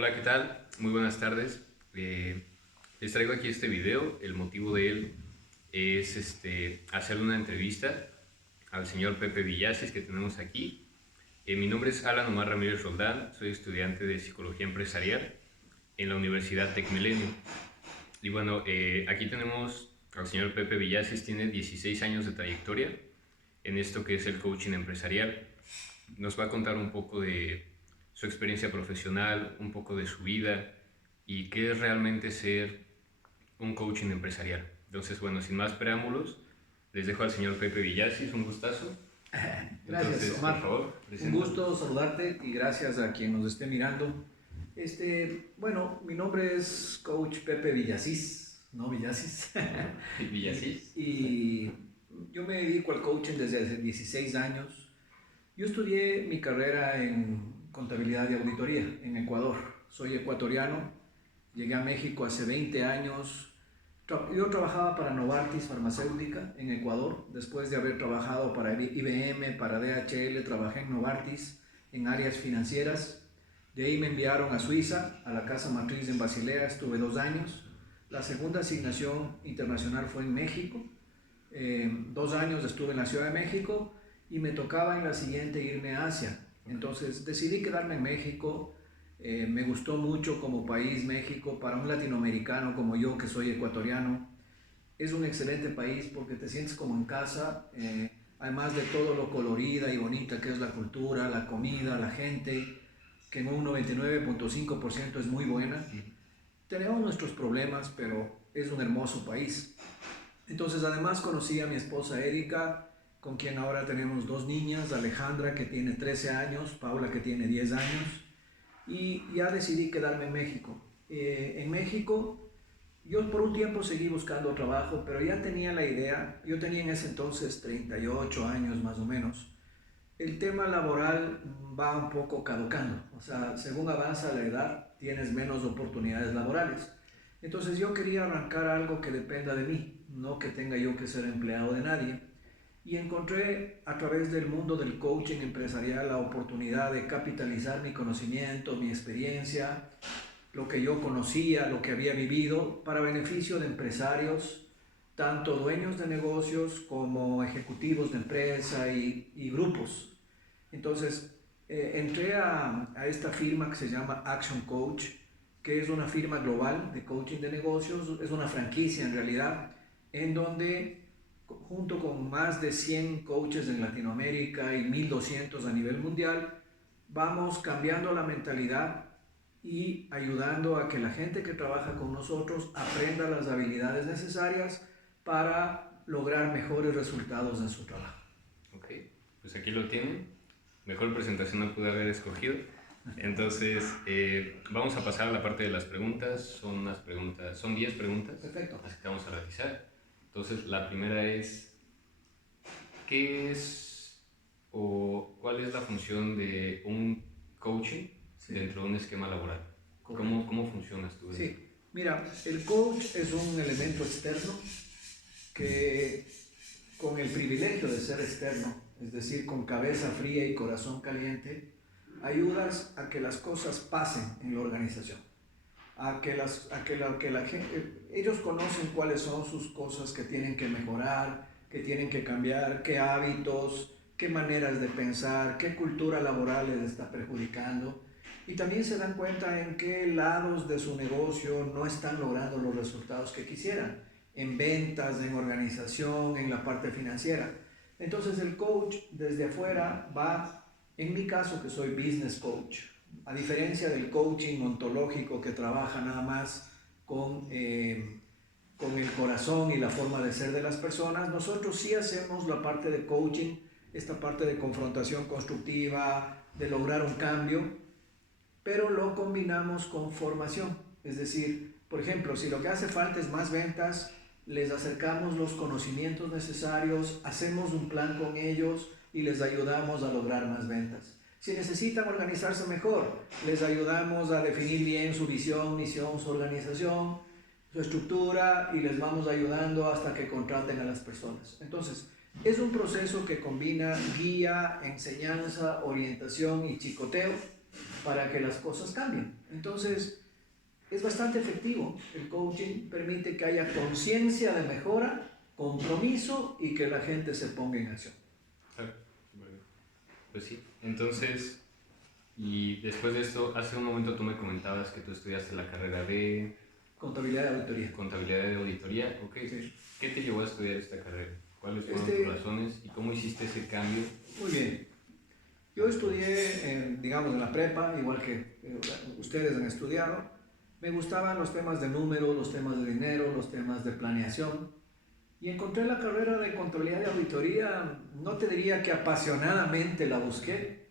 Hola, ¿qué tal? Muy buenas tardes. Les traigo aquí este video. El motivo de él es hacerle una entrevista al señor Pepe Villacis que tenemos aquí. Mi nombre es Alan Omar Ramírez Roldán, soy estudiante de Psicología Empresarial en la Universidad Tec Milenio. Y bueno, aquí tenemos al señor Pepe Villacis, tiene 16 años de trayectoria en esto que es el coaching empresarial. Nos va a contar un poco de su experiencia profesional, un poco de su vida y qué es realmente ser un coaching empresarial. Entonces, bueno, sin más preámbulos, les dejo al señor Pepe Villacis, un gustazo. Gracias, Entonces, Omar. por favor, Un gusto saludarte y gracias a quien nos esté mirando. Bueno, mi nombre es Coach Pepe Villacis, no Villacis. Villacis. Y yo me dedico al coaching desde hace 16 años. Yo estudié mi carrera en contabilidad y auditoría en Ecuador. Soy ecuatoriano, llegué a México hace 20 años. Yo trabajaba para Novartis Farmacéutica en Ecuador. Después de haber trabajado para IBM, para DHL, trabajé en Novartis en áreas financieras. De ahí me enviaron a Suiza, a la casa matriz en Basilea. Estuve 2 años. La segunda asignación internacional fue en México. 2 años estuve en la Ciudad de México y me tocaba en la siguiente irme a Asia. Entonces decidí quedarme en México. Me gustó mucho como país México. Para un latinoamericano como yo, que soy ecuatoriano, es un excelente país porque te sientes como en casa, además de todo lo colorida y bonita que es la cultura, la comida, la gente, que en un 99.5% es muy buena. Tenemos nuestros problemas, pero es un hermoso país. Entonces, además conocí a mi esposa Erika, con quien ahora tenemos 2 niñas, Alejandra, que tiene 13 años, Paula, que tiene 10 años, y ya decidí quedarme en México. En México, yo por un tiempo seguí buscando trabajo, pero ya tenía la idea. Yo tenía en ese entonces 38 años más o menos. El tema laboral va un poco caducando, o sea, según avanza la edad, tienes menos oportunidades laborales. Entonces yo quería arrancar algo que dependa de mí, no que tenga yo que ser empleado de nadie. Y encontré a través del mundo del coaching empresarial la oportunidad de capitalizar mi conocimiento, mi experiencia, lo que yo conocía, lo que había vivido, para beneficio de empresarios, tanto dueños de negocios como ejecutivos de empresa y grupos. Entonces, entré a esta firma que se llama Action Coach, que es una firma global de coaching de negocios, es una franquicia en realidad, en donde junto con más de 100 coaches en Latinoamérica y 1200 a nivel mundial, vamos cambiando la mentalidad y ayudando a que la gente que trabaja con nosotros aprenda las habilidades necesarias para lograr mejores resultados en su trabajo. Ok, pues aquí lo tienen. Mejor presentación no pude haber escogido. Entonces, vamos a pasar a la parte de las preguntas. Son 10 preguntas. Perfecto. Así que vamos a realizar. Entonces, la primera es, ¿qué es o cuál es la función de un coaching dentro de un esquema laboral? ¿Cómo funcionas tú? Sí, mira, el coach es un elemento externo que, con el privilegio de ser externo, es decir, con cabeza fría y corazón caliente, ayudas a que las cosas pasen en la organización, a que la gente, ellos conocen cuáles son sus cosas que tienen que mejorar, que tienen que cambiar, qué hábitos, qué maneras de pensar, qué cultura laboral les está perjudicando, y también se dan cuenta en qué lados de su negocio no están logrando los resultados que quisieran, en ventas, en organización, en la parte financiera. Entonces el coach desde afuera va, en mi caso que soy business coach, a diferencia del coaching ontológico que trabaja nada más con el corazón y la forma de ser de las personas, nosotros sí hacemos la parte de coaching, esta parte de confrontación constructiva, de lograr un cambio, pero lo combinamos con formación. Es decir, por ejemplo, si lo que hace falta es más ventas, les acercamos los conocimientos necesarios, hacemos un plan con ellos y les ayudamos a lograr más ventas. Si necesitan organizarse mejor, les ayudamos a definir bien su visión, misión, su organización, su estructura, y les vamos ayudando hasta que contraten a las personas. Entonces, es un proceso que combina guía, enseñanza, orientación y chicoteo, para que las cosas cambien. Entonces, es bastante efectivo. El coaching permite que haya conciencia de mejora, compromiso y que la gente se ponga en acción. Claro. Pues sí, entonces, y después de esto, hace un momento tú me comentabas que tú estudiaste la carrera de Contabilidad de auditoría. contabilidad de auditoría, ok. Sí. ¿Qué te llevó a estudiar esta carrera? ¿Cuáles fueron tus razones y cómo hiciste ese cambio? Muy bien. Yo estudié, digamos, en la prepa, igual que ustedes han estudiado. Me gustaban los temas de números, los temas de dinero, los temas de planeación. Y encontré la carrera de contabilidad de auditoría, no te diría que apasionadamente la busqué,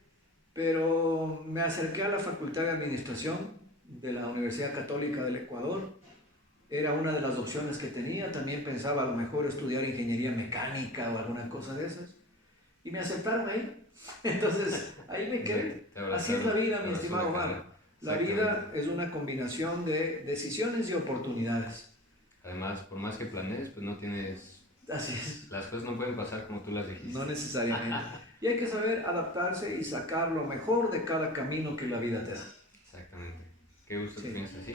pero me acerqué a la Facultad de Administración de la Universidad Católica del Ecuador. Era una de las opciones que tenía. También pensaba a lo mejor estudiar ingeniería mecánica o alguna cosa de esas. Y me aceptaron ahí. Entonces, ahí me quedé. Así es la vida, mi estimado Omar. La vida es una combinación de decisiones y oportunidades. Además, por más que planees, pues no tienes... Así es. Las cosas no pueden pasar como tú las dijiste. No necesariamente. Y hay que saber adaptarse y sacar lo mejor de cada camino que la vida te da. Exactamente. Qué gusto que pienses así.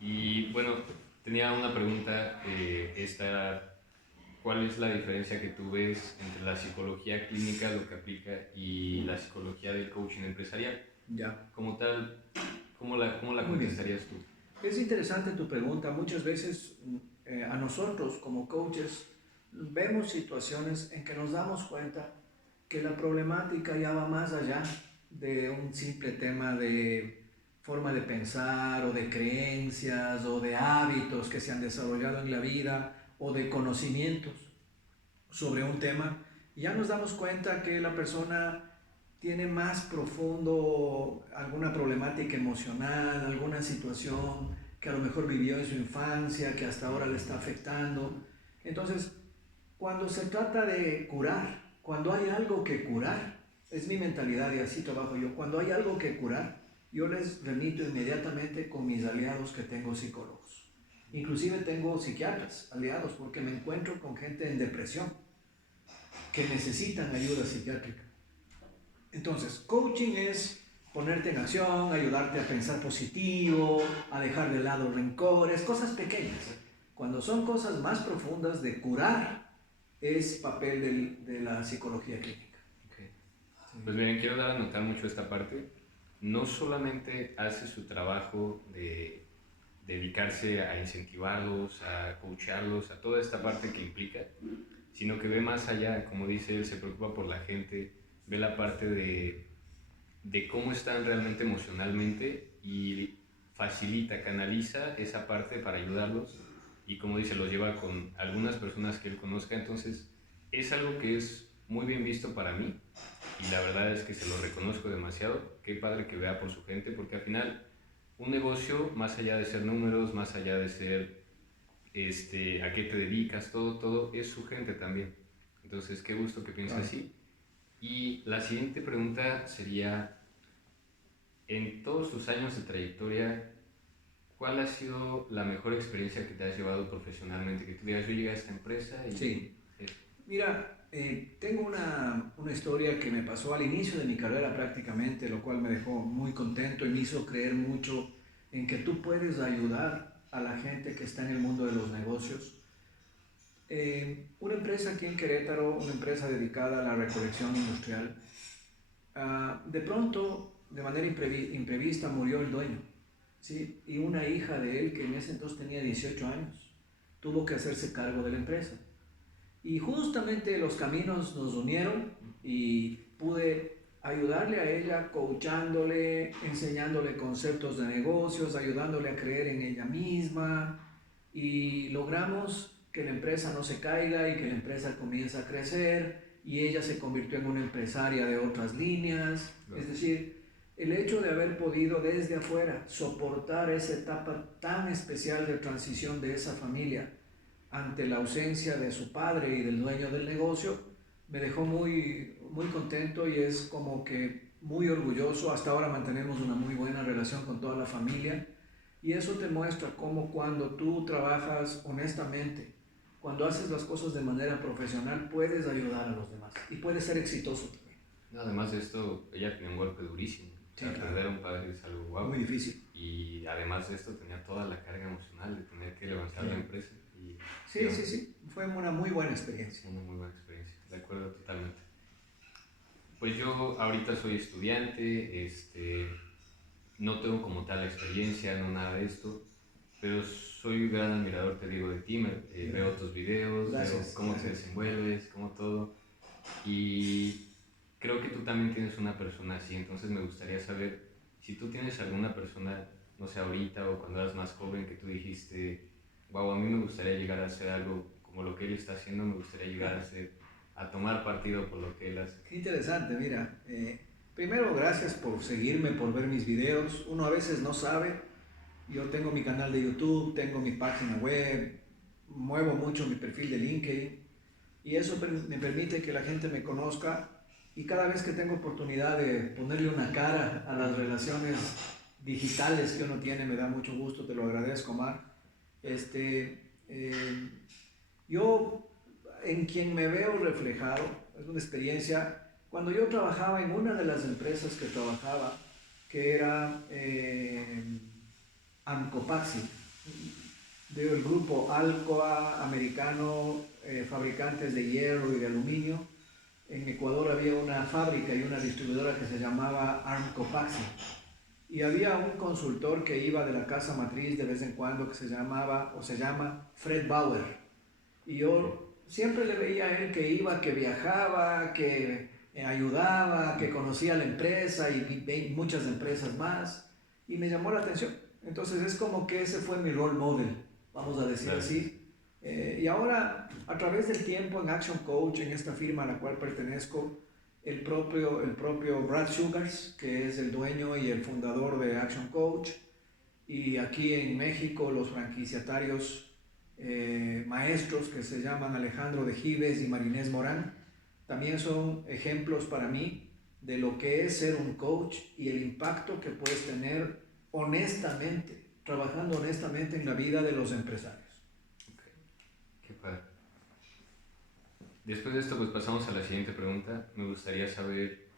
Y bueno, tenía una pregunta. Esta era, ¿cuál es la diferencia que tú ves entre la psicología clínica, lo que aplica, y la psicología del coaching empresarial? Ya. Como tal, ¿cómo la contestarías tú? Es interesante tu pregunta. Muchas veces a nosotros como coaches vemos situaciones en que nos damos cuenta que la problemática ya va más allá de un simple tema de forma de pensar o de creencias o de hábitos que se han desarrollado en la vida o de conocimientos sobre un tema. Y ya nos damos cuenta que la persona tiene más profundo alguna problemática emocional, alguna situación que a lo mejor vivió en su infancia, que hasta ahora le está afectando. Entonces, cuando se trata de curar, cuando hay algo que curar, es mi mentalidad y así trabajo yo, cuando hay algo que curar, yo les remito inmediatamente con mis aliados que tengo psicólogos. Inclusive tengo psiquiatras aliados porque me encuentro con gente en depresión que necesitan ayuda psiquiátrica. Entonces, coaching es ponerte en acción, ayudarte a pensar positivo, a dejar de lado rencores, cosas pequeñas. Cuando son cosas más profundas de curar, es papel de la psicología clínica. Okay. Sí. Pues bien, quiero dar a notar mucho esta parte. No solamente hace su trabajo de dedicarse a incentivarlos, a coacharlos, a toda esta parte que implica, sino que ve más allá, como dice él, se preocupa por la gente, ve la parte de cómo están realmente emocionalmente y facilita, canaliza esa parte para ayudarlos y como dice, los lleva con algunas personas que él conozca. Entonces es algo que es muy bien visto para mí y la verdad es que se lo reconozco demasiado. Qué padre que vea por su gente, porque al final un negocio, más allá de ser números, más allá de ser a qué te dedicas, todo es su gente también. Entonces qué gusto que pienses así. Y la siguiente pregunta sería, en todos tus años de trayectoria, ¿cuál ha sido la mejor experiencia que te has llevado profesionalmente? Que tú digas, yo llegué a esta empresa y... Sí. Mira, tengo una historia que me pasó al inicio de mi carrera prácticamente, lo cual me dejó muy contento y me hizo creer mucho en que tú puedes ayudar a la gente que está en el mundo de los negocios. Una empresa aquí en Querétaro, una empresa dedicada a la recolección industrial, de pronto, de manera imprevista, murió el dueño, ¿sí? Y una hija de él, que en ese entonces tenía 18 años, tuvo que hacerse cargo de la empresa. Y justamente los caminos nos unieron y pude ayudarle a ella, coachándole, enseñándole conceptos de negocios, ayudándole a creer en ella misma, y logramos que la empresa no se caiga y que la empresa comience a crecer, y ella se convirtió en una empresaria de otras líneas. Es decir, el hecho de haber podido desde afuera soportar esa etapa tan especial de transición de esa familia ante la ausencia de su padre y del dueño del negocio, me dejó muy, muy contento y es como que muy orgulloso. Hasta ahora mantenemos una muy buena relación con toda la familia y eso te muestra cómo cuando tú trabajas honestamente, cuando haces las cosas de manera profesional, puedes ayudar a los demás y puedes ser exitoso también. Además de esto, ella tenía un golpe durísimo. O sea, perder a un padre es algo guau. Muy difícil. Y además de esto tenía toda la carga emocional de tener que levantar la empresa. Y Sí. Fue una muy buena experiencia. Una muy buena experiencia, de acuerdo totalmente. Pues yo ahorita soy estudiante, no tengo como tal experiencia, no nada de esto, pero soy un gran admirador, te digo, de ti, veo tus videos, Gracias, veo cómo te gracias. desenvuelves, cómo todo, y creo que tú también tienes una persona así, entonces me gustaría saber si tú tienes alguna persona, no sé, ahorita o cuando eras más joven, que tú dijiste, wow, a mí me gustaría llegar a hacer algo como lo que él está haciendo, me gustaría llegar a hacer, a tomar partido por lo que él hace. Qué interesante, mira. Primero, gracias por seguirme, por ver mis videos. Uno a veces no sabe. Yo tengo mi canal de YouTube, tengo mi página web, muevo mucho mi perfil de LinkedIn y eso me permite que la gente me conozca y cada vez que tengo oportunidad de ponerle una cara a las relaciones digitales que uno tiene, me da mucho gusto, te lo agradezco, Mar. Yo en quien me veo reflejado, es una experiencia, cuando yo trabajaba en una de las empresas que trabajaba, que era Amcopaxi, del grupo Alcoa americano, fabricantes de hierro y de aluminio. En Ecuador había una fábrica y una distribuidora que se llamaba Amcopaxi. Y había un consultor que iba de la casa matriz de vez en cuando que se llamaba o se llama Fred Bauer. Y yo siempre le veía a él que iba, que viajaba, que ayudaba, que conocía la empresa y muchas empresas más. Y me llamó la atención. Entonces es como que ese fue mi role model, vamos a decir así. Y ahora, a través del tiempo en Action Coach, en esta firma a la cual pertenezco, el propio Brad Sugars, que es el dueño y el fundador de Action Coach, y aquí en México los franquiciatarios maestros que se llaman Alejandro de Gives y Marinés Morán, también son ejemplos para mí de lo que es ser un coach y el impacto que puedes tener honestamente, trabajando honestamente en la vida de los empresarios. Okay. Qué padre. Después de esto, pues pasamos a la siguiente pregunta. Me gustaría saber,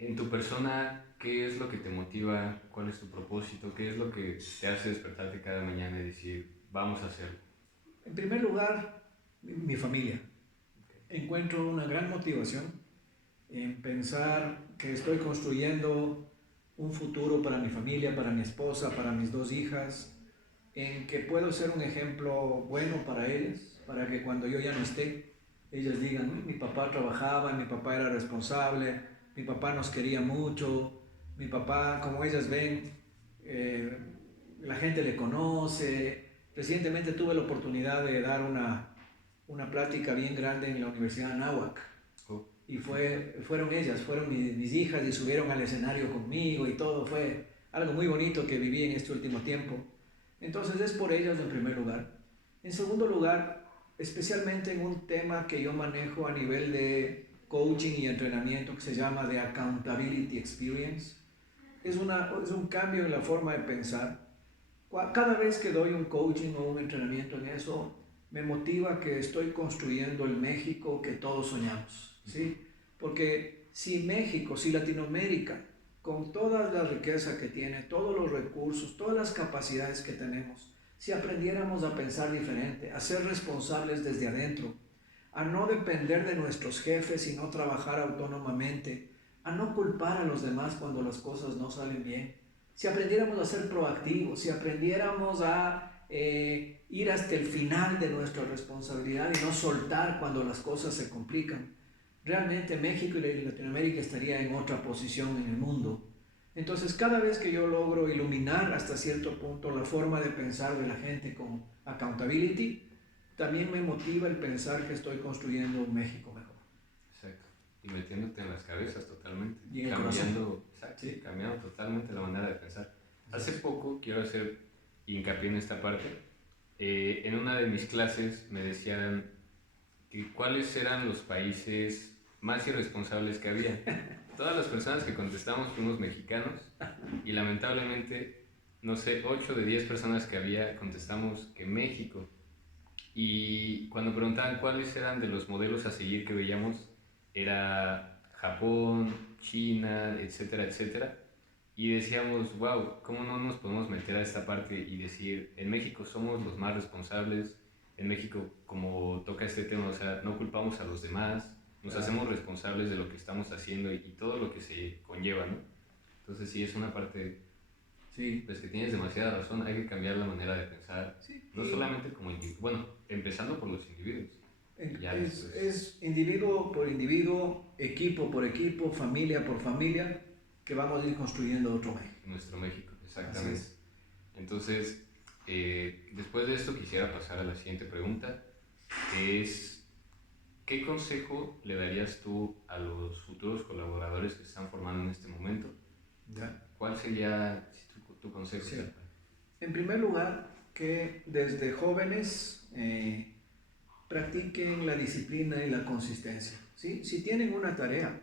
en tu persona, ¿qué es lo que te motiva? ¿Cuál es tu propósito? ¿Qué es lo que te hace despertarte cada mañana y decir, vamos a hacerlo? En primer lugar, mi familia. Okay. Encuentro una gran motivación en pensar que estoy construyendo un futuro para mi familia, para mi esposa, para mis dos hijas, en que puedo ser un ejemplo bueno para ellas, para que cuando yo ya no esté, ellas digan, mi papá trabajaba, mi papá era responsable, mi papá nos quería mucho, mi papá, como ellas ven, la gente le conoce. Recientemente tuve la oportunidad de dar una plática bien grande en la Universidad de Anáhuac. Y fueron ellas, fueron mis hijas y subieron al escenario conmigo y todo. Fue algo muy bonito que viví en este último tiempo. Entonces es por ellas en primer lugar. En segundo lugar, especialmente en un tema que yo manejo a nivel de coaching y entrenamiento que se llama de Accountability Experience. Es un cambio en la forma de pensar. Cada vez que doy un coaching o un entrenamiento en eso, me motiva que estoy construyendo el México que todos soñamos, ¿sí? Porque si México, si Latinoamérica, con toda la riqueza que tiene, todos los recursos, todas las capacidades que tenemos, si aprendiéramos a pensar diferente, a ser responsables desde adentro, a no depender de nuestros jefes y no trabajar autónomamente, a no culpar a los demás cuando las cosas no salen bien, si aprendiéramos a ser proactivos, si aprendiéramos a ir hasta el final de nuestra responsabilidad y no soltar cuando las cosas se complican, realmente México y Latinoamérica estaría en otra posición en el mundo. Entonces, cada vez que yo logro iluminar hasta cierto punto la forma de pensar de la gente con accountability, también me motiva el pensar que estoy construyendo un México mejor. Exacto. Y metiéndote en las cabezas totalmente. Y en el cambiando, exacto, sí. Cambiando totalmente la manera de pensar. Hace poco, quiero hacer hincapié en esta parte, en una de mis clases me decían que cuáles eran los países más irresponsables que había. Todas las personas que contestamos fuimos mexicanos y lamentablemente, no sé, 8 de 10 personas que había contestamos que México. Y cuando preguntaban cuáles eran de los modelos a seguir que veíamos, era Japón, China, etcétera, etcétera. Y decíamos, wow, ¿cómo no nos podemos meter a esta parte y decir, en México somos los más responsables, en México como toca este tema, o sea, no culpamos a los demás, nos Claro. hacemos responsables de lo que estamos haciendo y todo lo que se conlleva, ¿no? Entonces sí, es una parte, Sí, pues que tienes demasiada razón, hay que cambiar la manera de pensar, sí. no solamente como individuo, bueno, empezando por los individuos, y ya después Es individuo por individuo, equipo por equipo, familia por familia, que vamos a ir construyendo otro México. nuestro México, Así exactamente. es. Entonces, después de esto quisiera pasar a la siguiente pregunta, que es, ¿qué consejo le darías tú a los futuros colaboradores que se están formando en este momento? ¿Ya? ¿Cuál sería tu consejo? Sí. En primer lugar, que desde jóvenes practiquen la disciplina y la consistencia. ¿Sí? Si tienen una tarea,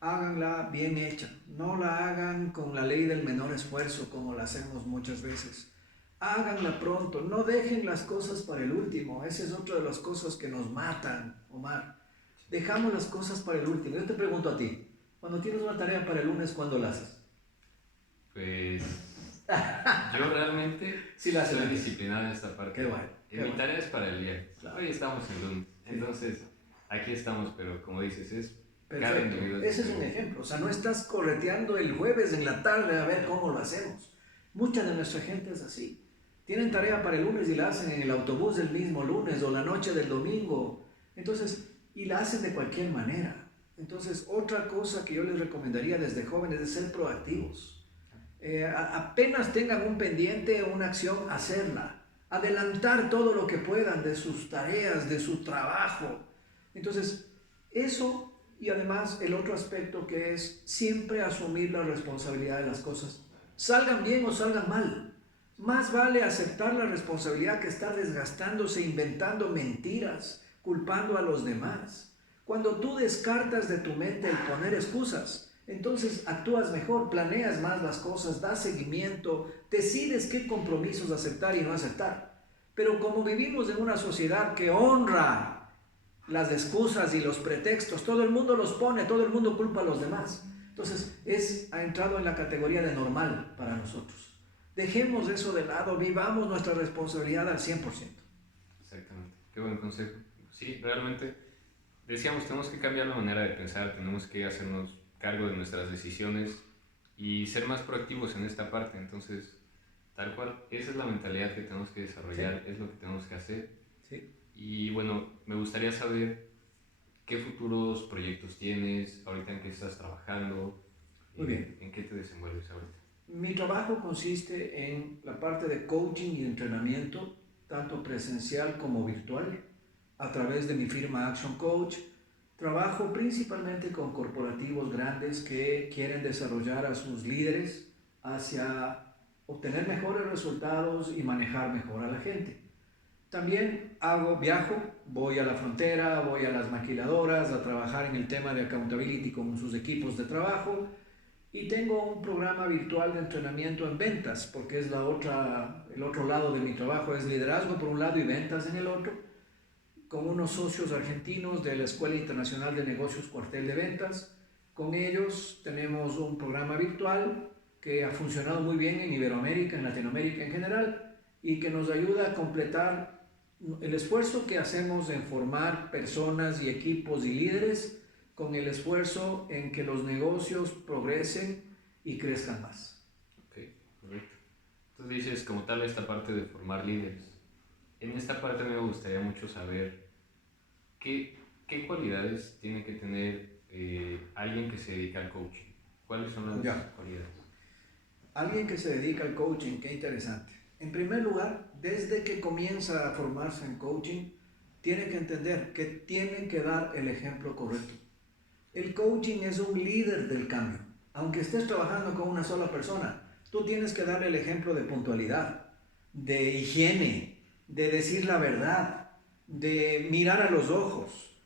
háganla bien hecha. No la hagan con la ley del menor esfuerzo como la hacemos muchas veces. Háganla pronto, no dejen las cosas para el último. Esa es otra de las cosas que nos matan, Omar. Dejamos las cosas para el último. Yo te pregunto a ti, cuando tienes una tarea para el lunes, ¿cuándo la haces? Pues yo realmente Sí la soy haces. disciplinado en esta parte. Qué bueno. Y Qué mi bueno. tarea es para el viernes. Claro. Hoy estamos en lunes. Sí. Entonces, aquí estamos, pero como dices, es cada Perfecto. individuo. Ese es un ejemplo. O sea, no estás correteando el jueves en la tarde a ver cómo lo hacemos. Mucha de nuestra gente es así. Tienen tarea para el lunes y la hacen en el autobús del mismo lunes o la noche del domingo. Entonces, y la hacen de cualquier manera. Entonces, otra cosa que yo les recomendaría desde jóvenes es ser proactivos. Apenas tengan un pendiente o una acción, hacerla. Adelantar todo lo que puedan de sus tareas, de su trabajo. Entonces, eso y además el otro aspecto que es siempre asumir la responsabilidad de las cosas. Salgan bien o salgan mal. Más vale aceptar la responsabilidad que estar desgastándose, inventando mentiras, culpando a los demás. Cuando tú descartas de tu mente el poner excusas, entonces actúas mejor, planeas más las cosas, das seguimiento, decides qué compromisos aceptar y no aceptar. Pero como vivimos en una sociedad que honra las excusas y los pretextos, todo el mundo los pone, todo el mundo culpa a los demás. Entonces ha entrado en la categoría de normal para nosotros. Dejemos eso de lado, vivamos nuestra responsabilidad al 100%. Exactamente, qué buen consejo. Sí, realmente decíamos, tenemos que cambiar la manera de pensar, tenemos que hacernos cargo de nuestras decisiones y ser más proactivos en esta parte. Entonces, tal cual, esa es la mentalidad que tenemos que desarrollar, Sí. es lo que tenemos que hacer. Sí. Y bueno, me gustaría saber qué futuros proyectos tienes, ahorita en qué estás trabajando, Muy bien. en qué te desenvuelves ahorita. Mi trabajo consiste en la parte de coaching y entrenamiento, tanto presencial como virtual, a través de mi firma Action Coach. Trabajo principalmente con corporativos grandes que quieren desarrollar a sus líderes hacia obtener mejores resultados y manejar mejor a la gente. También viajo, voy a la frontera, voy a las maquiladoras a trabajar en el tema de accountability con sus equipos de trabajo. Y tengo un programa virtual de entrenamiento en ventas, porque es el otro lado de mi trabajo, es liderazgo por un lado y ventas en el otro, con unos socios argentinos de la Escuela Internacional de Negocios Cuartel de Ventas. Con ellos tenemos un programa virtual que ha funcionado muy bien en Iberoamérica, en Latinoamérica en general, y que nos ayuda a completar el esfuerzo que hacemos en formar personas y equipos y líderes con el esfuerzo en que los negocios progresen y crezcan más. Ok, correcto. Entonces dices, como tal, esta parte de formar líderes. En esta parte me gustaría mucho saber qué cualidades tiene que tener alguien que se dedica al coaching. ¿Cuáles son las cualidades? Alguien que se dedica al coaching, qué interesante. En primer lugar, desde que comienza a formarse en coaching, tiene que entender que tiene que dar el ejemplo correcto. El coaching es un líder del cambio. Aunque estés trabajando con una sola persona, tú tienes que darle el ejemplo de puntualidad, de higiene, de decir la verdad, de mirar a los ojos,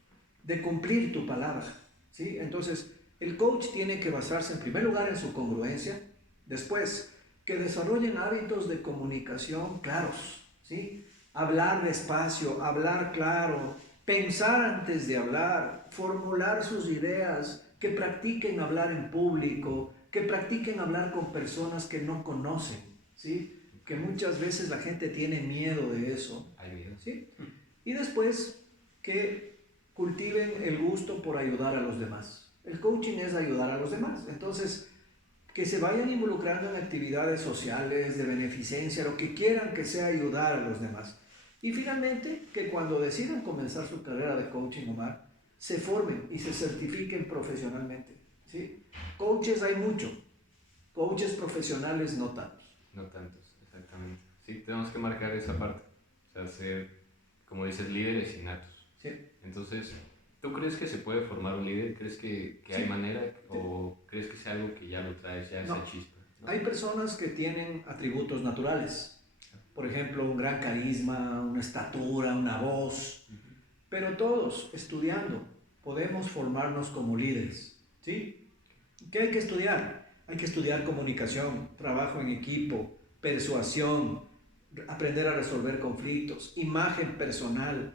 de cumplir tu palabra, ¿sí? Entonces, el coach tiene que basarse en primer lugar en su congruencia, después que desarrollen hábitos de comunicación claros, ¿sí? Hablar despacio, hablar claro, pensar antes de hablar, formular sus ideas, que practiquen hablar en público, que practiquen hablar con personas que no conocen, ¿sí? Que muchas veces la gente tiene miedo de eso, Hay miedo. ¿sí? Y después que cultiven el gusto por ayudar a los demás. El coaching es ayudar a los demás. Entonces, que se vayan involucrando en actividades sociales, de beneficencia, lo que quieran que sea ayudar a los demás. Y finalmente, que cuando decidan comenzar su carrera de coaching, Omar, se formen y se certifiquen profesionalmente, ¿sí? Coaches hay mucho, coaches profesionales no tantos. No tantos, exactamente. Sí, tenemos que marcar esa parte. O sea, ser, como dices, líderes innatos. ¿Sí? Entonces, ¿tú crees que se puede formar un líder? ¿Crees que Sí. hay manera? ¿O crees que es algo que ya lo traes, ya No. esa chispa? ¿No? Hay personas que tienen atributos naturales, por ejemplo, un gran carisma, una estatura, una voz, pero todos estudiando podemos formarnos como líderes, ¿sí? ¿Qué hay que estudiar? Hay que estudiar comunicación, trabajo en equipo, persuasión, aprender a resolver conflictos, imagen personal,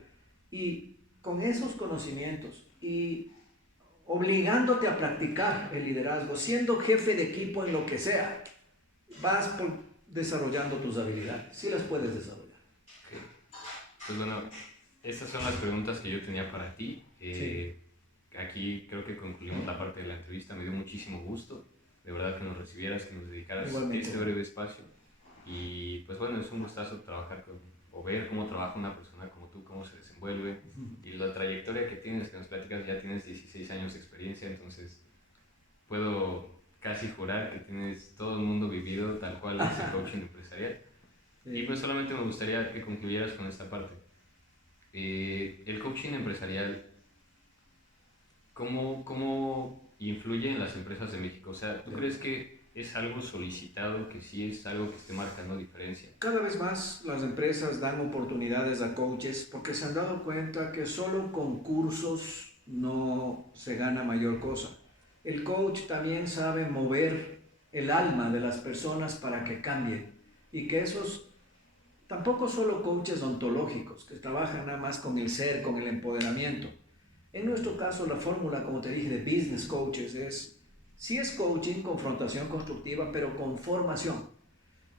y con esos conocimientos y obligándote a practicar el liderazgo, siendo jefe de equipo en lo que sea, vas desarrollando tus habilidades, sí las puedes desarrollar. Okay. Pues bueno, estas son las preguntas que yo tenía para ti. Sí. Aquí creo que concluimos la parte de la entrevista. Me dio muchísimo gusto, de verdad, que nos recibieras, que nos dedicaras Igualmente. este breve espacio. Y pues bueno, es un gustazo trabajar o ver cómo trabaja una persona como tú, cómo se desenvuelve y la trayectoria que tienes, que nos platicas, ya tienes 16 años de experiencia, entonces puedo casi jurar que tienes todo el mundo vivido tal cual es el coaching empresarial. Sí. Y pues solamente me gustaría que concluyeras con esta parte. El coaching empresarial, ¿cómo influye en las empresas de México? O sea, ¿tú crees que es algo solicitado, que sí es algo que esté marcando diferencia? Cada vez más las empresas dan oportunidades a coaches porque se han dado cuenta que solo con cursos no se gana mayor cosa. El coach también sabe mover el alma de las personas para que cambien y que esos, tampoco solo coaches ontológicos que trabajan nada más con el ser, con el empoderamiento. En nuestro caso la fórmula, como te dije, de business coaches es, sí es coaching, confrontación constructiva, pero con formación.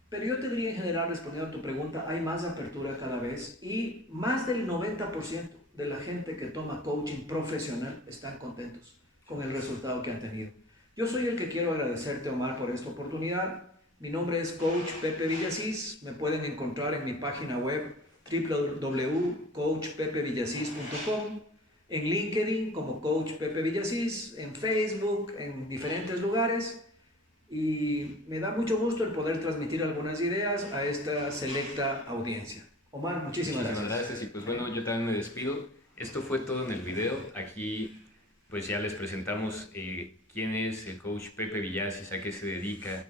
Pero yo te diría en general, respondiendo a tu pregunta, hay más apertura cada vez y más del 90% de la gente que toma coaching profesional están contentos con el resultado que han tenido. Yo soy el que quiero agradecerte, Omar, por esta oportunidad. Mi nombre es Coach Pepe Villasís. Me pueden encontrar en mi página web www.coachpepevillasís.com, en LinkedIn como Coach Pepe Villasís, en Facebook, en diferentes lugares. Y me da mucho gusto el poder transmitir algunas ideas a esta selecta audiencia. Omar, muchísimas gracias. Y pues bueno, yo también me despido. Esto fue todo en el video. Aquí pues ya les presentamos quién es el coach Pepe Villasís, a qué se dedica,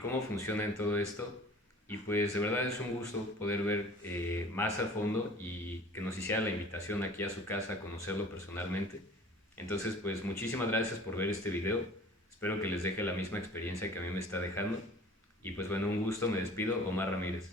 cómo funciona en todo esto. Y pues de verdad es un gusto poder ver más a fondo y que nos hiciera la invitación aquí a su casa a conocerlo personalmente. Entonces pues muchísimas gracias por ver este video. Espero que les deje la misma experiencia que a mí me está dejando. Y pues bueno, un gusto, me despido, Omar Ramírez.